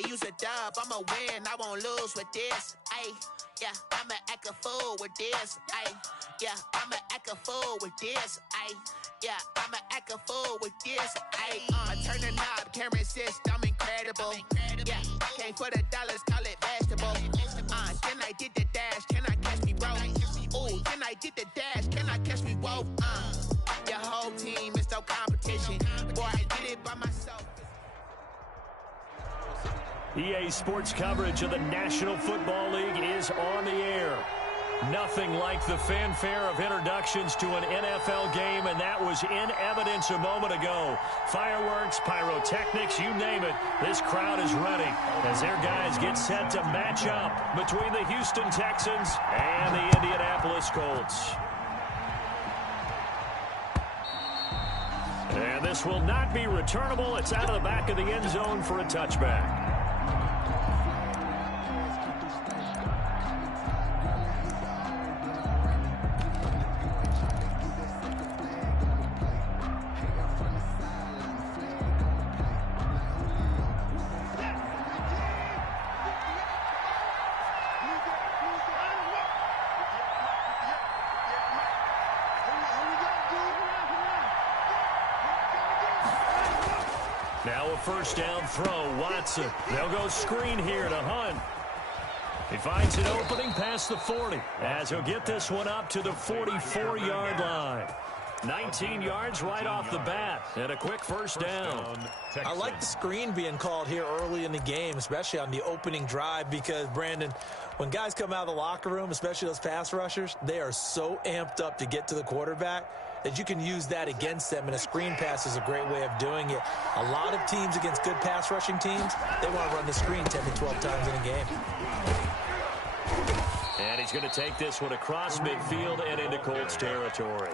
Ay, use a dub, I'ma win, I won't lose with this. Ay, yeah, I'ma act a fool with this. Ay, yeah, I'ma act a fool with this. Ay, yeah, I'ma act a fool with this. Ay, turn the knob, can't resist, I'm incredible. Yeah, came for the dollars, call it vegetable. Then I did the dash, can I catch me, bro? Ooh, then I did the dash, can I catch me, whoa? Your whole team is no competition. Boy, I did it by myself. EA Sports coverage of the National Football League is on the air. Nothing like the fanfare of introductions to an NFL game, and that was in evidence a moment ago. Fireworks, pyrotechnics, you name it. This crowd is ready as their guys get set to match up between the Houston Texans and the Indianapolis Colts. And this will not be returnable. It's out of the back of the end zone for a touchback. Now a first down throw, Watson. They'll go screen here to Hunt. He finds an opening past the 40 as he'll get this one up to the 44-yard line. 19 yards right off the bat and a quick first down. I like the screen being called here early in the game, especially on the opening drive, because, Brandon, when guys come out of the locker room, especially those pass rushers, they are so amped up to get to the quarterback that you can use that against them, and a screen pass is a great way of doing it. A lot of teams against good pass rushing teams, they want to run the screen 10 to 12 times in a game. And he's going to take this one across midfield and into Colts territory.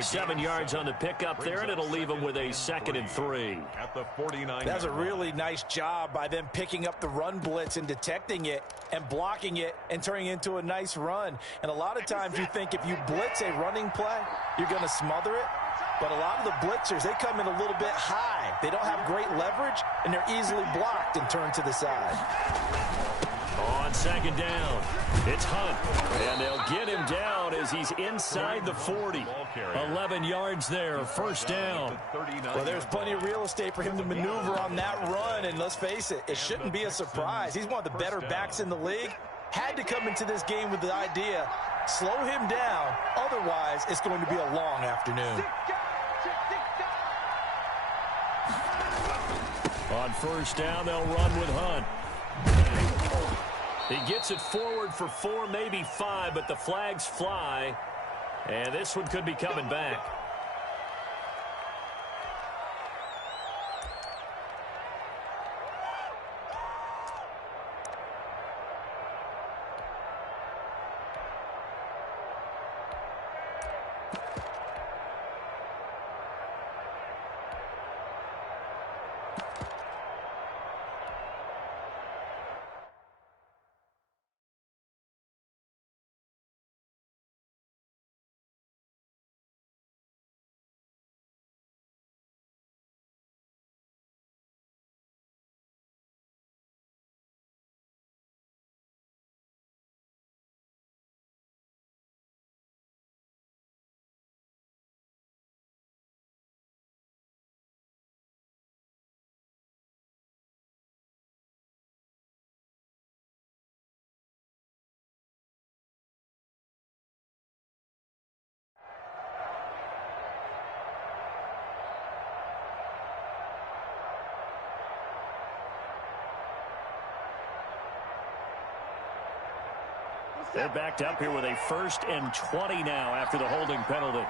7 yards on the pickup there, and it'll leave him with a 2nd and 3. At the 49. That's a really nice job by them picking up the run blitz and detecting it and blocking it and turning it into a nice run. And a lot of times you think if you blitz a running play, you're going to smother it. But a lot of the blitzers, they come in a little bit high. They don't have great leverage, and they're easily blocked and turned to the side. On 2nd down, it's Hunt, and they'll get him down as he's inside the 40. 11 yards there, first down. Well, there's plenty of real estate for him to maneuver on that run, and let's face it, it shouldn't be a surprise. He's one of the better backs in the league. Had to come into this game with the idea, slow him down, otherwise it's going to be a long afternoon. On first down, they'll run with Hunt. He gets it forward for 4, maybe 5, but the flags fly. And this one could be coming back. They're backed up here with a 1st and 20 now after the holding penalty.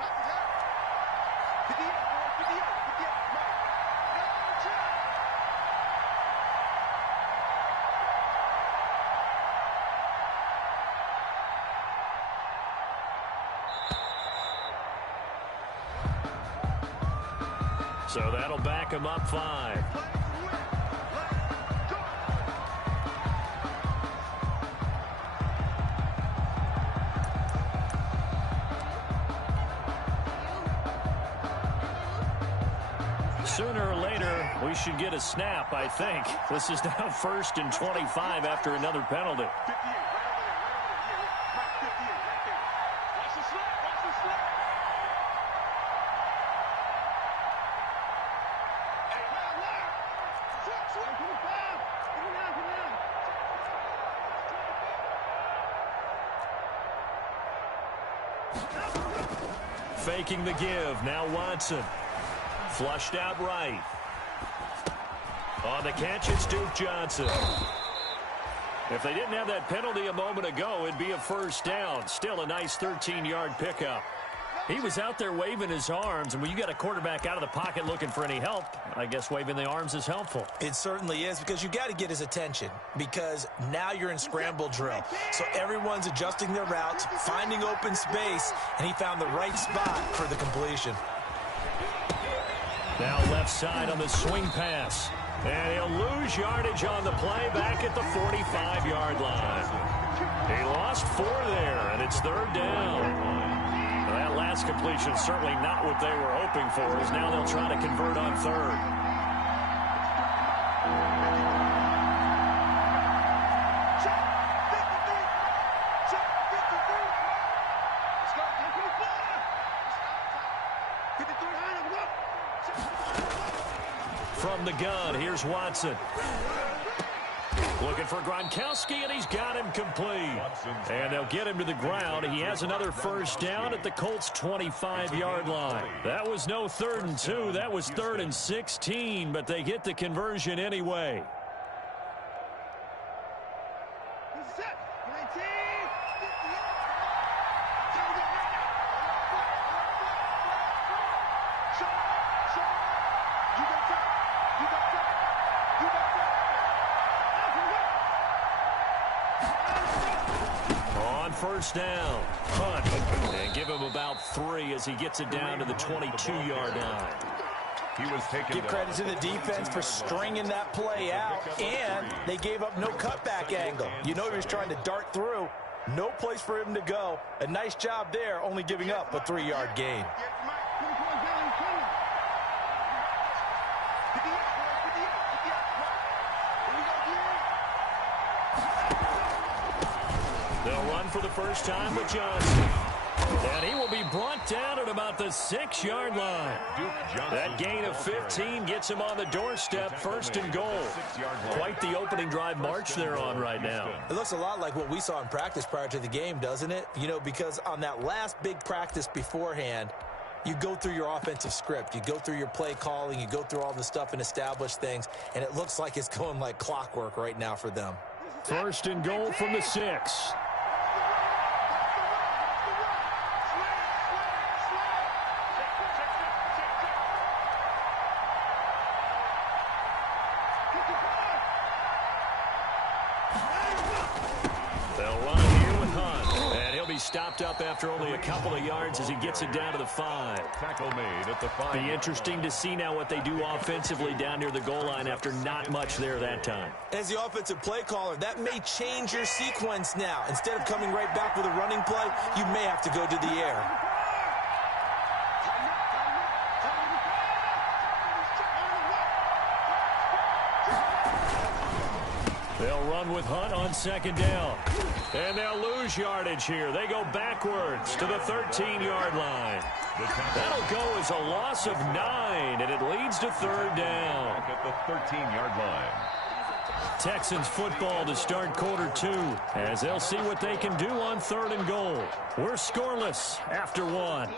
So that'll back him up 5. sooner or later, we should get a snap, I think. This is now 1st and 25 after another penalty. Faking the give. Now Watson. Flushed out right. On the catch, it's Duke Johnson. If they didn't have that penalty a moment ago, it'd be a first down. Still a nice 13-yard pickup. He was out there waving his arms, and when you got a quarterback out of the pocket looking for any help, I guess waving the arms is helpful. It certainly is, because you got to get his attention, because now you're in scramble drill. So everyone's adjusting their routes, finding open space, and he found the right spot for the completion. Now left side on the swing pass. And he'll lose yardage on the play back at the 45-yard line. He lost 4 there, and it's 3rd down. That last completion certainly not what they were hoping for, as now they'll try to convert on 3rd. From the gun, here's Watson. Looking for Gronkowski, and he's got him complete. And they'll get him to the ground. He has another first down at the Colts' 25-yard line. That was no 3rd and 2. That was 3rd and 16, but they get the conversion anyway. First down, Hunt, and give him about 3 as he gets it down to the 22-yard line. Give credit to the defense for stringing that play out, and they gave up no cutback angle. You know he was trying to dart through. No place for him to go. A nice job there, only giving up a 3-yard gain. For the first time with Johnson. And he will be brought down at about the 6-yard line. That gain of 15 gets him on the doorstep, 1st and goal. Quite the opening drive march they're on right now. It looks a lot like what we saw in practice prior to the game, doesn't it? You know, because on that last big practice beforehand, you go through your offensive script. You go through your play calling. You go through all the stuff and establish things. And it looks like it's going like clockwork right now for them. 1st and goal from the 6. Stopped up after only a couple of yards as he gets it down to the 5. Tackle made at the 5. Be interesting to see now what they do offensively down near the goal line after not much there that time. As the offensive play caller, that may change your sequence now. Instead of coming right back with a running play, you may have to go to the air. They'll run with Hunt on 2nd down. And they'll lose yardage here. They go backwards to the 13-yard line. That'll go as a loss of 9, and it leads to 3rd down. At the 13-yard line. Texans football to start quarter 2, as they'll see what they can do on 3rd and goal. We're scoreless after 1.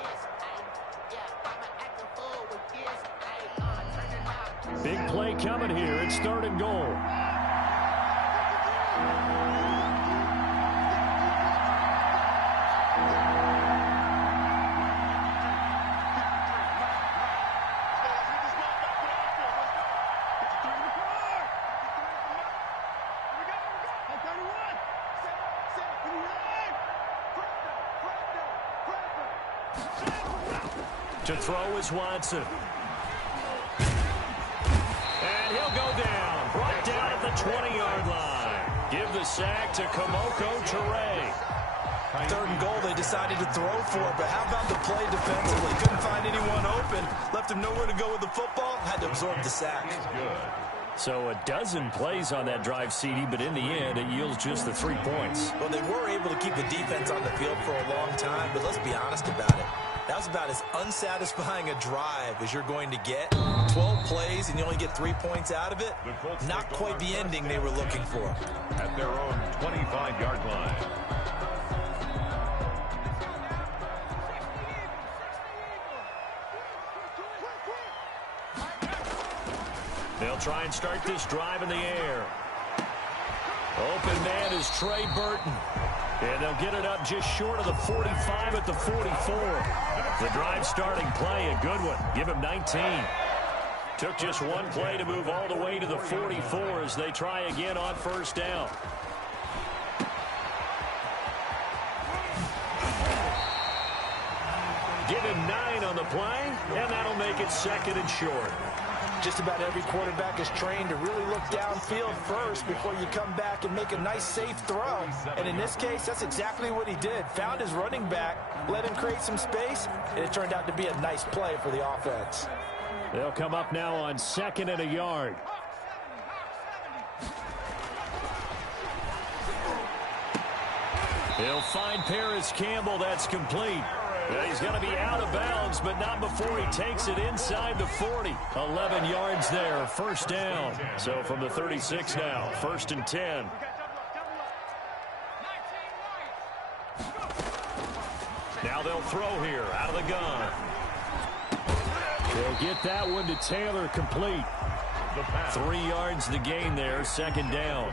Big play coming here. It's 3rd and goal. To throw is Watson. And he'll go down. Brought down at the 20-yard line. Give the sack to Kamoko Toure. 3rd and goal, they decided to throw for it, but how about the play defensively? Couldn't find anyone open, left him nowhere to go with the football, had to absorb the sack. So a dozen plays on that drive, CD, but in the end, it yields just the 3 points. Well, they were able to keep the defense on the field for a long time, but let's be honest about it. That was about as unsatisfying a drive as you're going to get. 12 plays and you only get 3 points out of it. Not quite the ending they were looking for. At their own 25-yard line. They'll try and start this drive in the air. Open man is Trey Burton. And they'll get it up just short of the 45 at the 44. The drive starting play, a good one. Give him 19. Took just one play to move all the way to the 44 as they try again on 1st down. Give him 9 on the play, and that'll make it 2nd and short. Just about every quarterback is trained to really look downfield first before you come back and make a nice, safe throw. And in this case, that's exactly what he did. Found his running back, let him create some space, and it turned out to be a nice play for the offense. They'll come up now on 2nd and a yard. He'll find Paris Campbell. That's complete. He's going to be out of bounds, but not before he takes it inside the 40. 11 yards there, 1st down. So from the 36 now, 1st and 10. Now they'll throw here out of the gun. They'll get that one to Taylor, complete. 3 yards the gain there, 2nd down.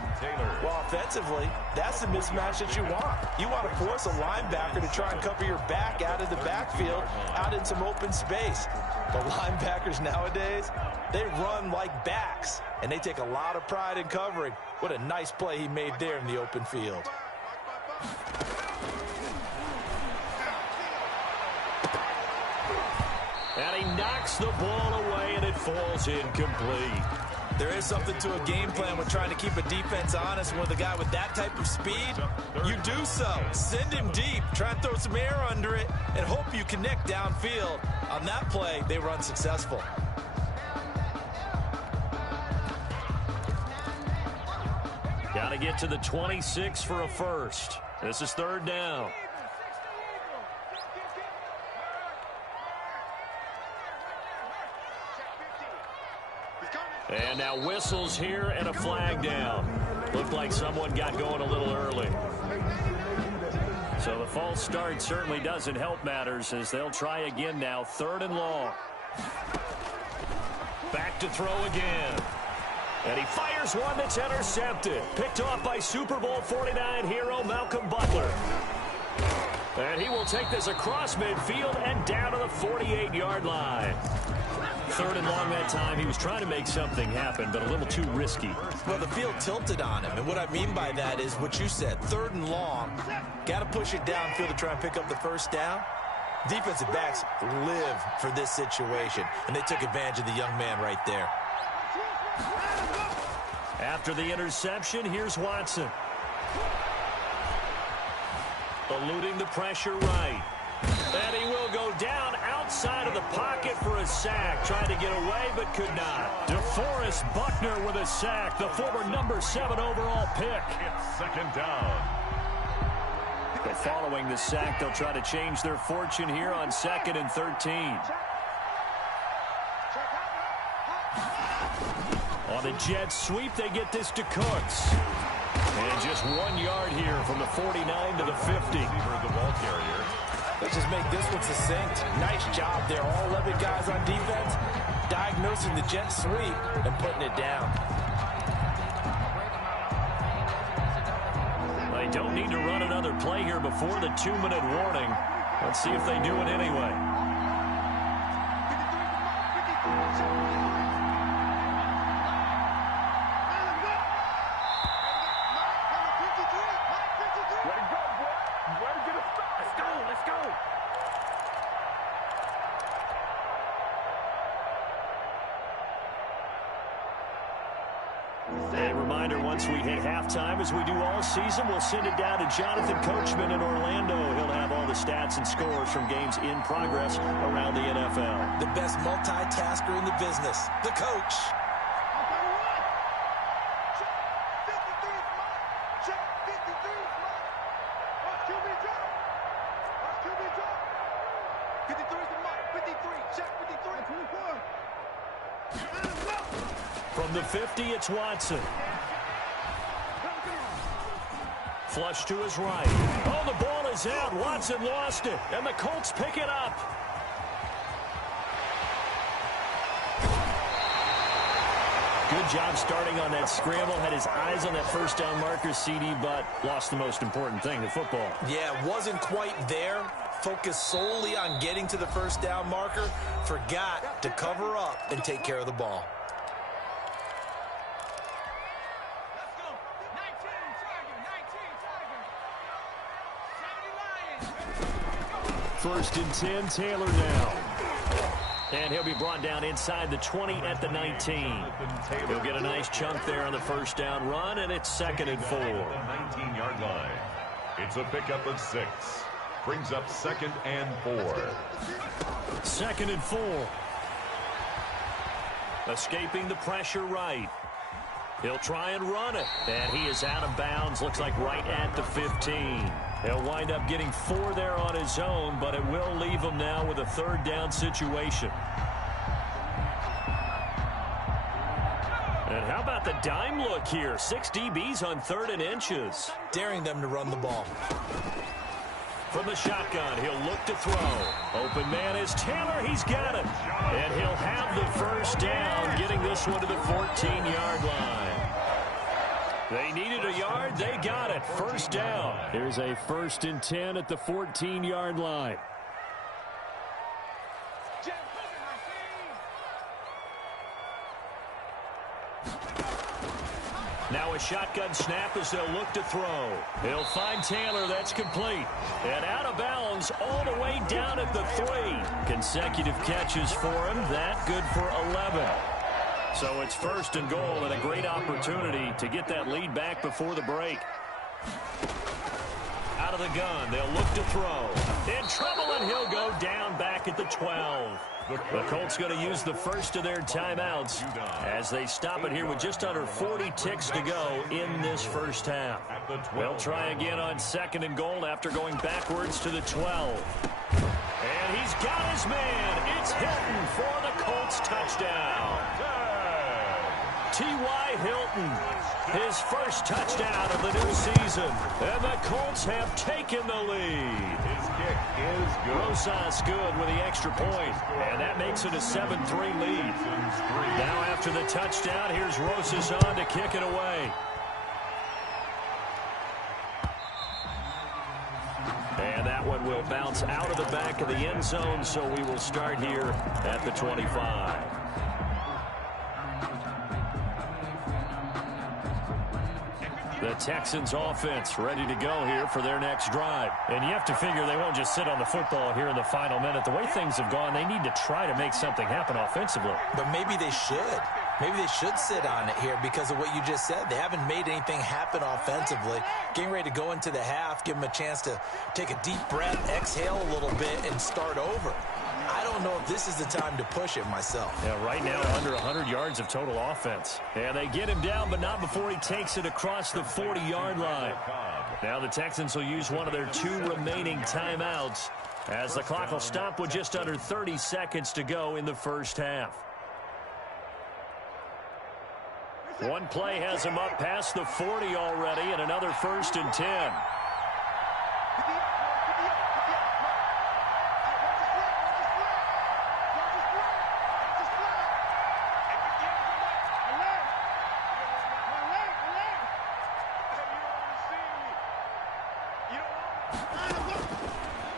Well, offensively, that's the mismatch that you want. You want to force a linebacker to try and cover your back out of the backfield, out in some open space. The linebackers nowadays, they run like backs, and they take a lot of pride in covering. What a nice play he made there in the open field. And he knocks the ball away, and it falls incomplete. There is something to a game plan with trying to keep a defense honest. With a guy with that type of speed, you do so. Send him deep, try and throw some air under it, and hope you connect downfield. On that play, they run successful. Got to get to the 26 for a first. This is 3rd down. And now whistles here and a flag down. Looked like someone got going a little early. So the false start certainly doesn't help matters as they'll try again now. 3rd and long. Back to throw again. And he fires one that's intercepted. Picked off by Super Bowl 49 hero Malcolm Butler. And he will take this across midfield and down to the 48-yard line. 3rd and long that time. He was trying to make something happen, but a little too risky. Well, the field tilted on him, and what I mean by that is what you said. 3rd and long. Got to push it downfield to try and pick up the 1st down. Defensive backs live for this situation, and they took advantage of the young man right there. After the interception, here's Watson. Eluding the pressure right. And he will go down outside of the pocket for a sack. Tried to get away, but could not. DeForest Buckner with a sack, the former number 7 overall pick. It's 2nd down. But following the sack, they'll try to change their fortune here on 2nd and 13. On the jet sweep, they get this to Cooks. And just 1 yard here from the 49 to the 50. The ball carrier. Let's just make this one succinct. Nice job there. All 11 guys on defense diagnosing the jet sweep and putting it down. They don't need to run another play here before the 2-minute warning. Let's see if they do it anyway. reminder, once we hit halftime, as we do all season, we'll send it down to Jonathan Coachman in Orlando. He'll have all the stats and scores from games in progress around the NFL. The best multitasker in the business, the coach. From the 50, it's Watson. Flush to his right. Oh, the ball is out. Watson lost it, and the Colts pick it up. Good job starting on that scramble. Had his eyes on that first down marker, CD, but lost the most important thing, the football. Yeah, wasn't quite there. Focused solely on getting to the first down marker. Forgot to cover up and take care of the ball. First and 10, Taylor now. And he'll be brought down inside the 20 at the 19. He'll get a nice chunk there on the first down run, and it's 2nd and 4. 19-yard line. It's a pickup of 6. Brings up 2nd and 4. 2nd and 4. Escaping the pressure right. He'll try and run it. And he is out of bounds. Looks like right at the 15. He'll wind up getting 4 there on his own, but it will leave him now with a 3rd down situation. And how about the dime look here? 6 DBs on 3rd and inches. Daring them to run the ball. From the shotgun, he'll look to throw. Open man is Taylor. He's got it. And he'll have the first down, getting this one to the 14-yard line. They needed a yard. They got it. First down. Here's a 1st and 10 at the 14-yard line. Now a shotgun snap as they'll look to throw. He'll find Taylor. That's complete. And out of bounds all the way down at the 3. Consecutive catches for him. That good for 11. So it's 1st and goal, and a great opportunity to get that lead back before the break. Out of the gun, they'll look to throw. In trouble, and he'll go down back at the 12. The Colts going to use the first of their timeouts as they stop it here with just under 40 ticks to go in this first half. They'll try again on 2nd and goal after going backwards to the 12. And he's got his man. It's Hilton for the Colts touchdown. T.Y. Hilton, his first touchdown of the new season. And the Colts have taken the lead. His kick is good. Rosas good with the extra point. And that makes it a 7-3 lead. Now after the touchdown, here's Rosas on to kick it away. And that one will bounce out of the back of the end zone, so we will start here at the 25. The Texans offense ready to go here for their next drive. And you have to figure they won't just sit on the football here in the final minute. The way things have gone, they need to try to make something happen offensively. But maybe they should. Maybe they should sit on it here because of what you just said. They haven't made anything happen offensively. Getting ready to go into the half, give them a chance to take a deep breath, exhale a little bit, and start over. I don't know if this is the time to push it myself. Yeah, right now under 100 yards of total offense. And they get him down, but not before he takes it across the 40-yard line. Now the Texans will use one of their 2 remaining timeouts as the clock will stop with just under 30 seconds to go in the first half. One play has him up past the 40 already, and another 1st and 10.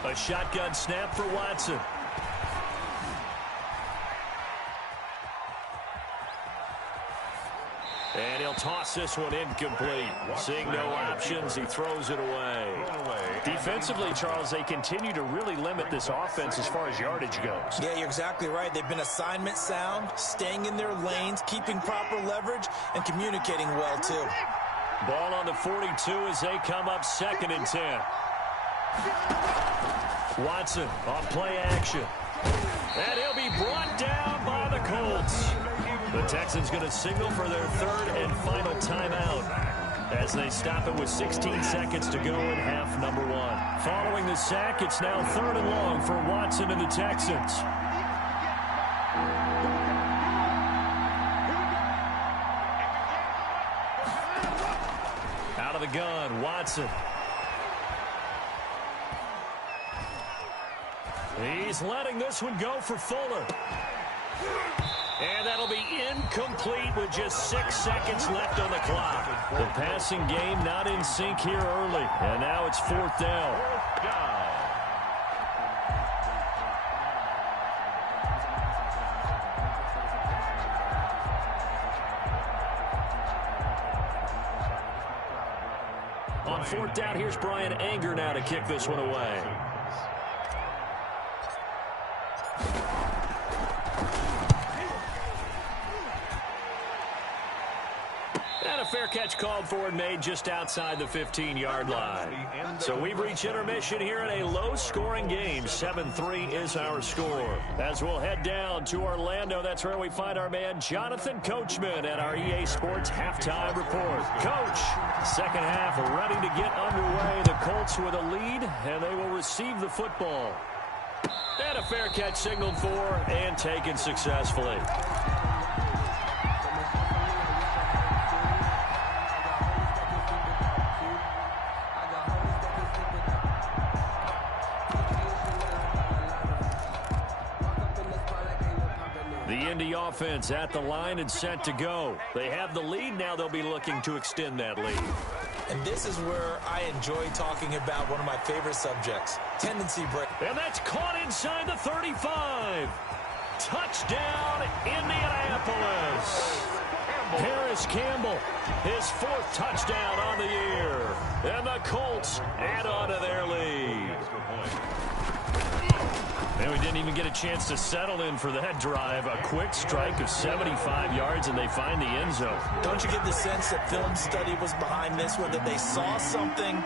A shotgun snap for Watson. And he'll toss this one incomplete. Seeing no options, he throws it away. Defensively, Charles, they continue to really limit this offense as far as yardage goes. Yeah, you're exactly right. They've been assignment sound, staying in their lanes, keeping proper leverage, and communicating well, too. Ball on the 42 as they come up 2nd and 10. Watson on play action. And he'll be brought down by the Colts. The Texans going to signal for their 3rd and final timeout as they stop it with 16 seconds to go in half number 1. Following the sack, it's now 3rd and long for Watson and the Texans. Out of the gun, Watson. He's letting this one go for Fuller. And that'll be incomplete with just 6 seconds left on the clock. The passing game not in sync here early. And now it's 4th down. On 4th down, here's Brian Anger now to kick this one away. And a fair catch called for and made just outside the 15-yard line. So we've reached intermission here in a low-scoring game. 7-3 is our score. As we'll head down to Orlando, that's where we find our man Jonathan Coachman at our EA Sports Halftime Report. Coach, second half ready to get underway. The Colts with a lead, and they will receive the football. And a fair catch signaled for and taken successfully. The Indy offense at the line and set to go. They have the lead. Now they'll be looking to extend that lead. And this is where I enjoy talking about one of my favorite subjects, tendency break. And that's caught inside the 35. Touchdown, Indianapolis. Harris Campbell, his 4th touchdown on the year. And the Colts add on to their lead. And we didn't even get a chance to settle in for that drive. A quick strike of 75 yards, and they find the end zone. Don't you get the sense that film study was behind this one, that they saw something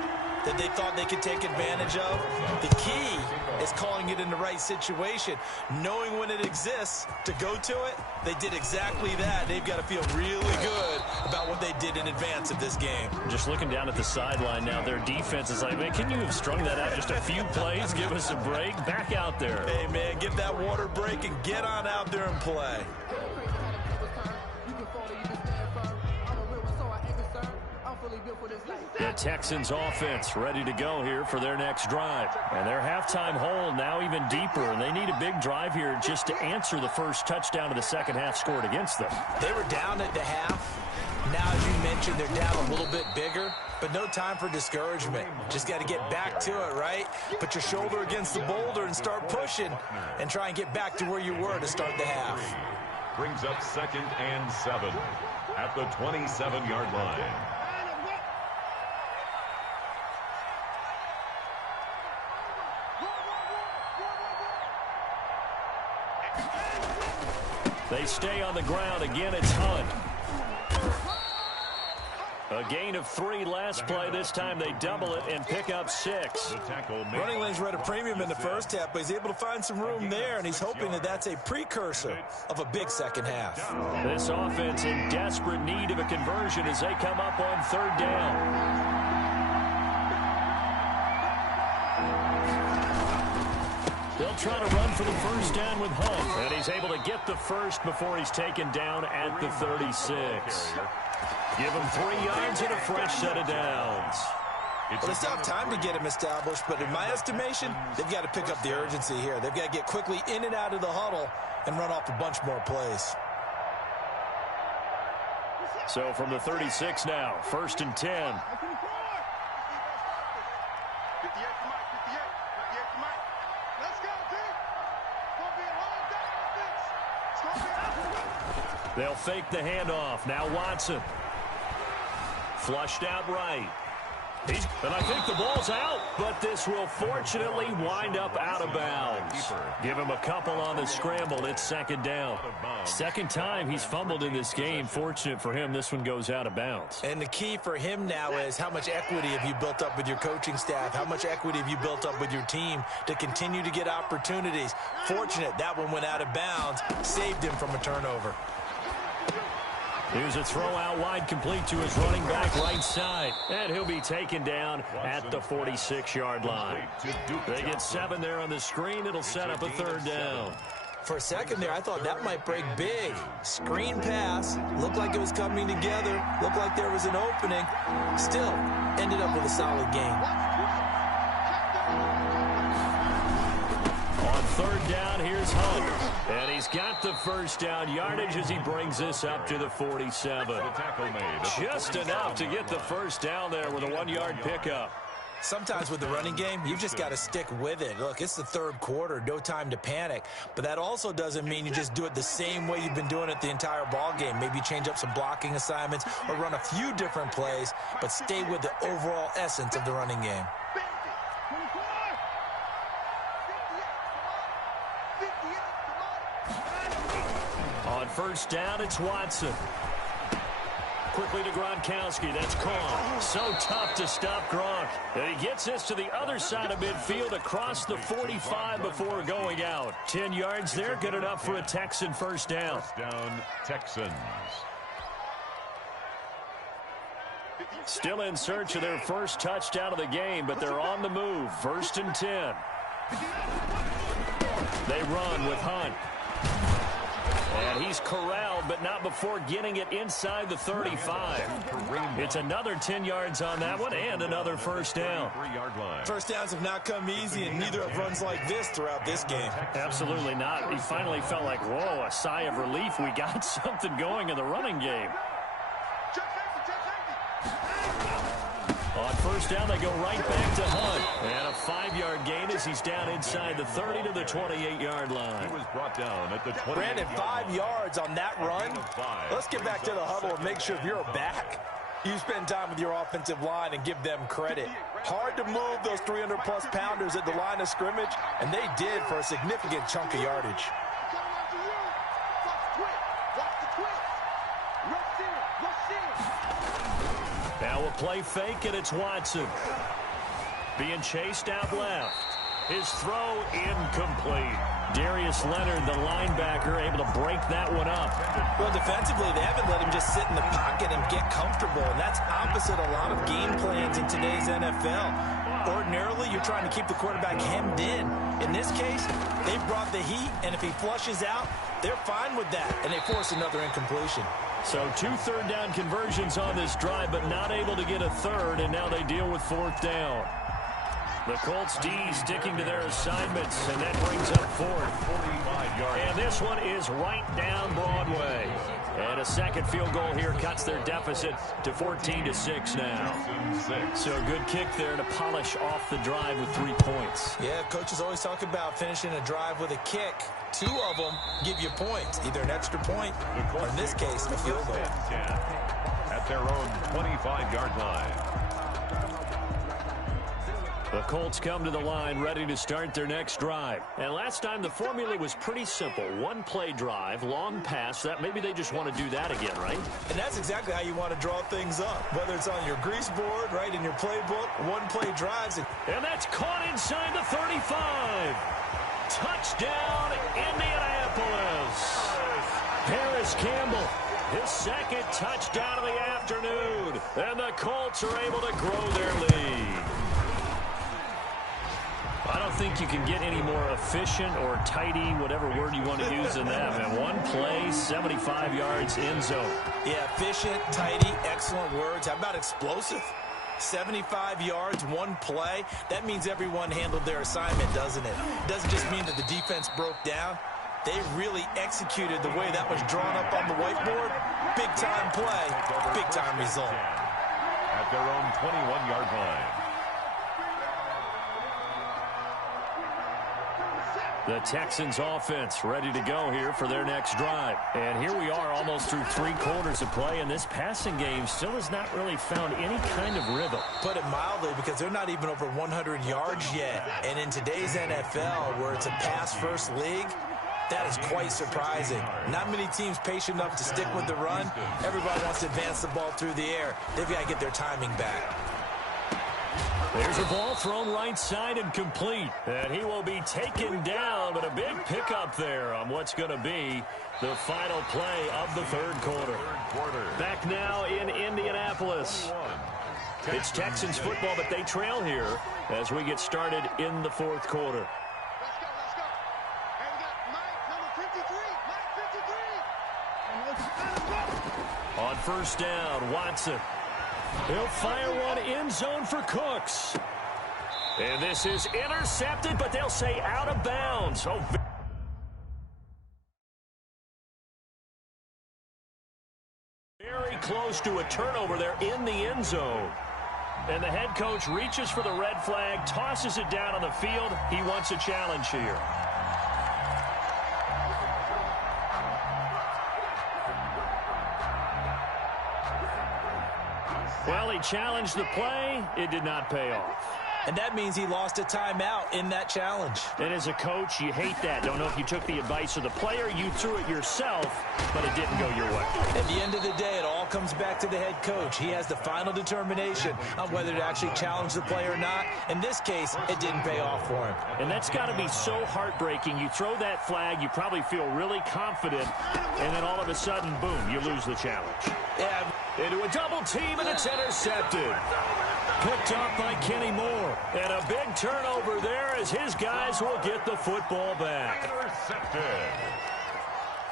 that they thought they could take advantage of? The key is calling it in the right situation, knowing when it exists to go to it. They did exactly that. They've got to feel really good about what they did in advance of this game. Just looking down at the sideline now, their defense is like, man, can you have strung that out just a few plays? Give us a break. Back out there. Hey, man, get that water break and get on out there and play. The Texans offense ready to go here for their next drive. And their halftime hole now even deeper, and they need a big drive here just to answer the first touchdown of the second half scored against them. They were down at the half. Now, as you mentioned, they're down a little bit bigger, but no time for discouragement. Just got to get back to it, right? Put your shoulder against the boulder and start pushing and try and get back to where you were to start the half. Brings up 2nd and 7 at the 27-yard line. They stay on the ground. Again, it's Hunt. A gain of 3 last play. This time they double it and pick up 6. Running lanes were at a premium in the first half, but he's able to find some room there, and he's hoping that that's a precursor of a big second half. This offense in desperate need of a conversion as they come up on 3rd down. They'll try to run for the first down with Hunt, and he's able to get the first before he's taken down at the 36. Give him 3 yards and a fresh set of downs. Well, they still have time to get him established, but in my estimation, they've got to pick up the urgency here. They've got to get quickly in and out of the huddle and run off a bunch more plays. So from the 36 now, 1st and 10. They'll fake the handoff. Now Watson. flushed out right. And I think the ball's out, but this will fortunately wind up out of bounds. Give him a couple on the scramble. It's second down. Second time he's fumbled in this game. Fortunate for him, this one goes out of bounds. And the key for him now is how much equity have you built up with your coaching staff? How much equity have you built up with your team to continue to get opportunities? Fortunate that one went out of bounds, saved him from a turnover. Here's a throw out wide, complete to his running back right side. And he'll be taken down at the 46-yard line. They get 7 there on the screen. It'll set up a third down. For a second there, I thought that might break big. Screen pass. Looked like it was coming together. Looked like there was an opening. Still, ended up with a solid game. On third down, here's Hunt. And he's got the first down yardage as he brings this up to the 47. Just enough to get the first down there with a 1-yard pickup. Sometimes with the running game, you've just got to stick with it. Look, it's the third quarter, no time to panic. But that also doesn't mean you just do it the same way you've been doing it the entire ball game. Maybe change up some blocking assignments or run a few different plays, but stay with the overall essence of the running game. On first down, it's Watson. Quickly to Gronkowski. That's Kong. So tough to stop Gronk. And he gets this to the other side of midfield across the 45 before going out. 10 yards there. Good enough for a Texan first down. First down, Texans. Still in search of their first touchdown of the game, but they're on the move. First and 10. They run with Hunt. And he's corralled, but not before getting it inside the 35. It's another 10 yards on that one and another first down. First downs have not come easy, and neither have runs like this throughout this game. Absolutely not. He finally felt like, whoa, a sigh of relief. We got something going in the running game. On first down, they go right back to Hunt. And a 5-yard gain as he's down inside the 30 to the 28-yard line. He was brought down at the 28. Brandon, 5 yards on that run. Let's get back to the huddle and make sure if you're a back, you spend time with your offensive line and give them credit. Hard to move those 300-plus pounders at the line of scrimmage, and they did for a significant chunk of yardage. Now a play fake, and it's Watson. Being chased out left. His throw incomplete. Darius Leonard, the linebacker, able to break that one up. Well, defensively, they haven't let him just sit in the pocket and get comfortable, and that's opposite a lot of game plans in today's NFL. Ordinarily, you're trying to keep the quarterback hemmed in. In this case, they brought the heat, and if he flushes out, they're fine with that, and they force another incompletion. So 2 third-down conversions on this drive, but not able to get a third, and now they deal with fourth down. The Colts D sticking to their assignments, and that brings up fourth. 45 yards. And this one is right down Broadway. And a second field goal here cuts their deficit to 14-6 now. So a good kick there to polish off the drive with 3 points. Yeah, coaches always talk about finishing a drive with a kick. 2 of them give you points, either an extra point or, in this case, a field goal. At their own 25-yard line. The Colts come to the line ready to start their next drive. And last time the formula was pretty simple. 1-play drive, long pass. That maybe they just want to do that again, right? And that's exactly how you want to draw things up. Whether it's on your grease board, right, in your playbook, 1-play drives. And that's caught inside the 35. Touchdown, Indianapolis. Harris Campbell, his second touchdown of the afternoon. And the Colts are able to grow their lead. I don't think you can get any more efficient or tidy, whatever word you want to use in that, man. 1 play, 75 yards, end zone. Yeah, efficient, tidy, excellent words. How about explosive? 75 yards, 1 play. That means everyone handled their assignment, doesn't it? Doesn't just mean that the defense broke down. They really executed the way that was drawn up on the whiteboard. Big-time play, big-time result. At their own 21-yard line. The Texans offense ready to go here for their next drive. And here we are almost through 3 quarters of play, and this passing game still has not really found any kind of rhythm. Put it mildly, because they're not even over 100 yards yet. And in today's NFL, where it's a pass-first league, that is quite surprising. Not many teams patient enough to stick with the run. Everybody wants to advance the ball through the air. They've got to get their timing back. There's a ball thrown right side and complete. And he will be taken down, but a big pickup there on what's going to be the final play of the third quarter. Back now in Indianapolis. It's Texans football, but they trail here as we get started in the fourth quarter. Let's go. Hey, we got Mike, number 53. On first down, Watson. He'll fire one end zone for Cooks. And this is intercepted, but they'll say out of bounds. Oh, very close to a turnover there in the end zone. And the head coach reaches for the red flag, tosses it down on the field. He wants a challenge here. Well, he challenged the play. It did not pay off. And that means he lost a timeout in that challenge. And as a coach, you hate that. Don't know if you took the advice of the player. You threw it yourself, but it didn't go your way. At the end of the day, it all comes back to the head coach. He has the final determination on whether to actually challenge the play or not. In this case, it didn't pay off for him. And that's got to be so heartbreaking. You throw that flag, you probably feel really confident, and then all of a sudden, boom, you lose the challenge. Yeah. Into a double team, and it's intercepted. Picked up by Kenny Moore. And a big turnover there as his guys will get the football back. Intercepted.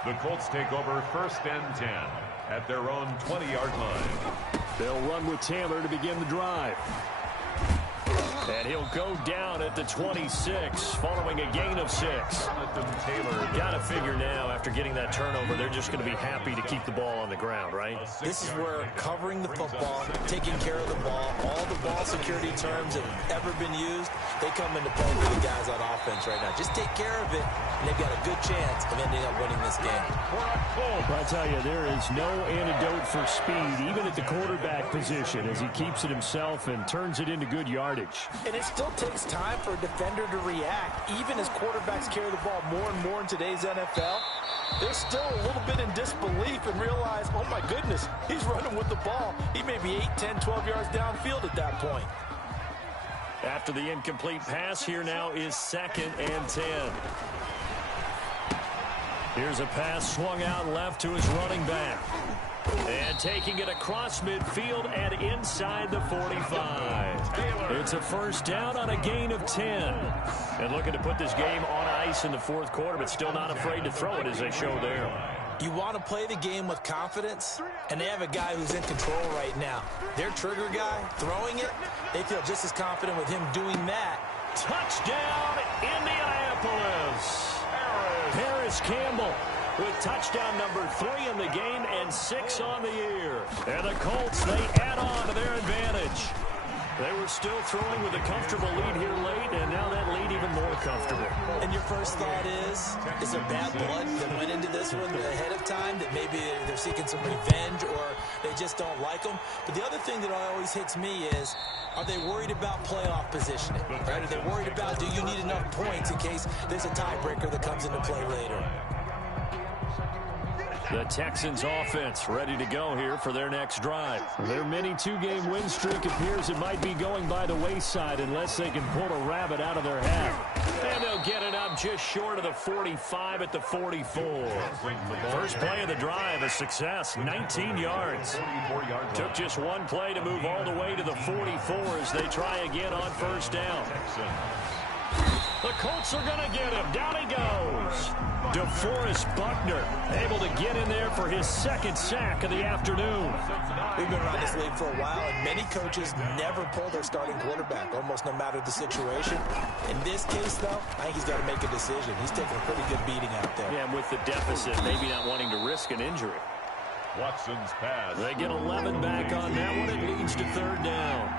The Colts take over first and 10 at their own 20-yard line. They'll run with Taylor to begin the drive. And he'll go down at the 26 following a gain of 6. Got to figure now, after getting that turnover, they're just going to be happy to keep the ball on the ground, right? This is where covering the football, taking care of the ball, all the ball security terms that have ever been used, they come into play for the guys on offense right now. Just take care of it, and they've got a good chance of ending up winning this game. I tell you, there is no antidote for speed, even at the quarterback position, as he keeps it himself and turns it into good yardage. And it still takes time for a defender to react. Even as quarterbacks carry the ball more and more in today's NFL, they're still a little bit in disbelief and realize, oh my goodness, he's running with the ball. He may be 8, 10, 12 yards downfield at that point. After the incomplete pass, here now is 2nd and 10. Here's a pass swung out left to his running back. And taking it across midfield and inside the 45. It's a first down on a gain of 10. And looking to put this game on ice in the fourth quarter, but still not afraid to throw it as they show there. You want to play the game with confidence, and they have a guy who's in control right now. Their trigger guy, throwing it, they feel just as confident with him doing that. Touchdown, Indianapolis. Paris Campbell with touchdown number 3 in the game and 6 on the year. And the Colts, they add on to their advantage. They were still throwing with a comfortable lead here late, and now that lead even more comfortable. And your first thought is there bad blood that went into this one ahead of time, that maybe they're seeking some revenge or they just don't like them? But the other thing that always hits me is, are they worried about playoff positioning? Right? Are they worried about, do you need enough points in case there's a tiebreaker that comes into play later? The Texans offense ready to go here for their next drive. Their mini 2-game win streak appears it might be going by the wayside unless they can pull a rabbit out of their hat. And they'll get it up just short of the 45 at the 44. First play of the drive, a success, 19 yards. Took just one play to move all the way to the 44 as they try again on first down. The Colts are going to get him. Down he goes. DeForest Buckner able to get in there for his 2nd sack of the afternoon. We've been around this league for a while, and many coaches never pull their starting quarterback, almost no matter the situation. In this case, though, I think he's got to make a decision. He's taking a pretty good beating out there. Yeah, and with the deficit, maybe not wanting to risk an injury. Watson's pass. They get 11 back on that one. It leads to 3rd down.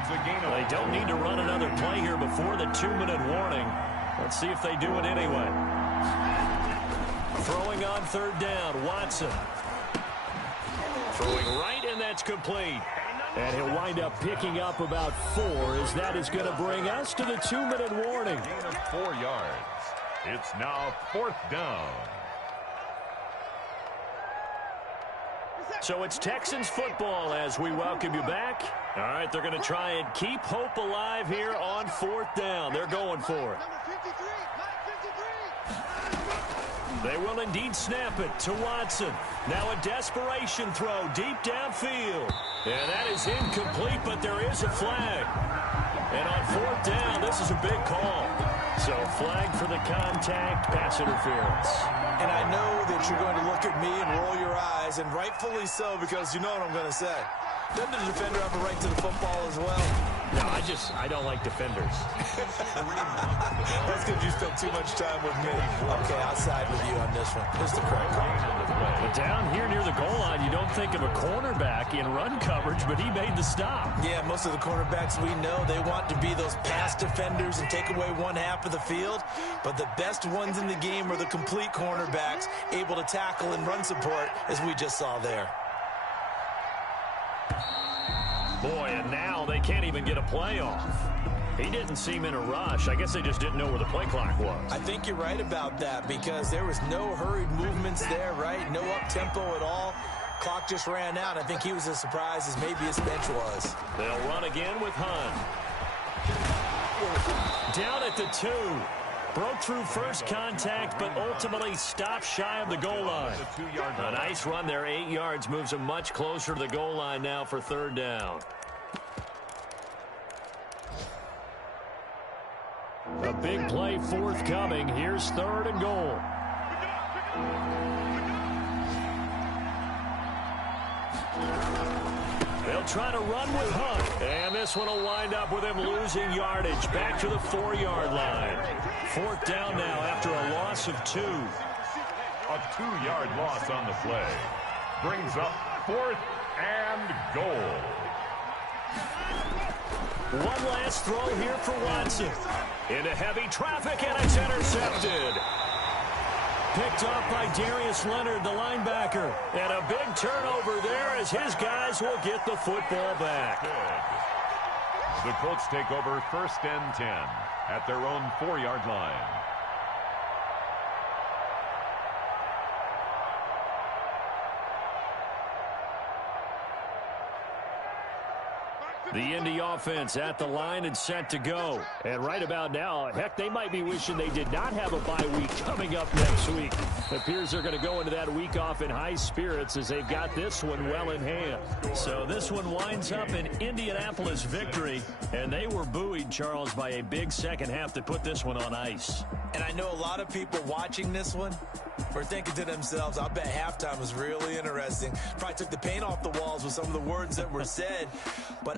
It's a gain of They don't need to run another play here before the 2-minute warning. Let's see if they do it anyway. Throwing on third down, Watson. Throwing right, and that's complete. And he'll wind up picking up about 4, as that is going to bring us to the 2-minute warning. Gain of 4 yards. It's now 4th down. So it's Texans football as we welcome you back. All right, they're going to try and keep hope alive here on 4th down. They're going for it. They will indeed snap it to Watson. Now a desperation throw deep downfield. And that is incomplete, but there is a flag. And on 4th down, this is a big call. So flag for the contact, pass interference. And I know that you're going to look at me and roll your eyes, and rightfully so, because you know what I'm going to say. Doesn't the defender have a right to the football as well? No, I don't like defenders. That's because you spent too much time with me. Okay, I'll side with you on this one. Here's the correct call. But down here near the goal line, you don't think of a cornerback in run coverage, but he made the stop. Yeah, most of the cornerbacks we know, they want to be those pass defenders and take away one half of the field. But the best ones in the game are the complete cornerbacks, able to tackle and run support, as we just saw there. Boy, and now they can't even get a play off. He didn't seem in a rush. I guess they just didn't know where the play clock was. I think you're right about that, because there was no hurried movements there, right? No up-tempo at all. Clock just ran out. I think he was as surprised as maybe his bench was. They'll run again with Hunt. Down at the 2. Broke through first contact, but ultimately stopped shy of the goal line. A nice run there, 8 yards, moves him much closer to the goal line now for 3rd down. A big play forthcoming. Here's 3rd and goal. They'll try to run with Hunt. And this one will wind up with him losing yardage. Back to the 4-yard line. 4th down now after a loss of 2. A 2-yard loss on the play. Brings up 4th and goal. One last throw here for Watson. Into heavy traffic, and it's intercepted. Picked off by Darius Leonard, the linebacker. And a big turnover there as his guys will get the football back. The Colts take over 1st and 10 at their own 4-yard line. The Indy offense at the line and set to go. And right about now, heck, they might be wishing they did not have a bye week coming up next week. It appears they're going to go into that week off in high spirits as they've got this one well in hand. So this one winds up an Indianapolis victory, and they were buoyed, Charles, by a big second half to put this one on ice. And I know a lot of people watching this one were thinking to themselves, I bet halftime was really interesting. Probably took the paint off the walls with some of the words that were said. But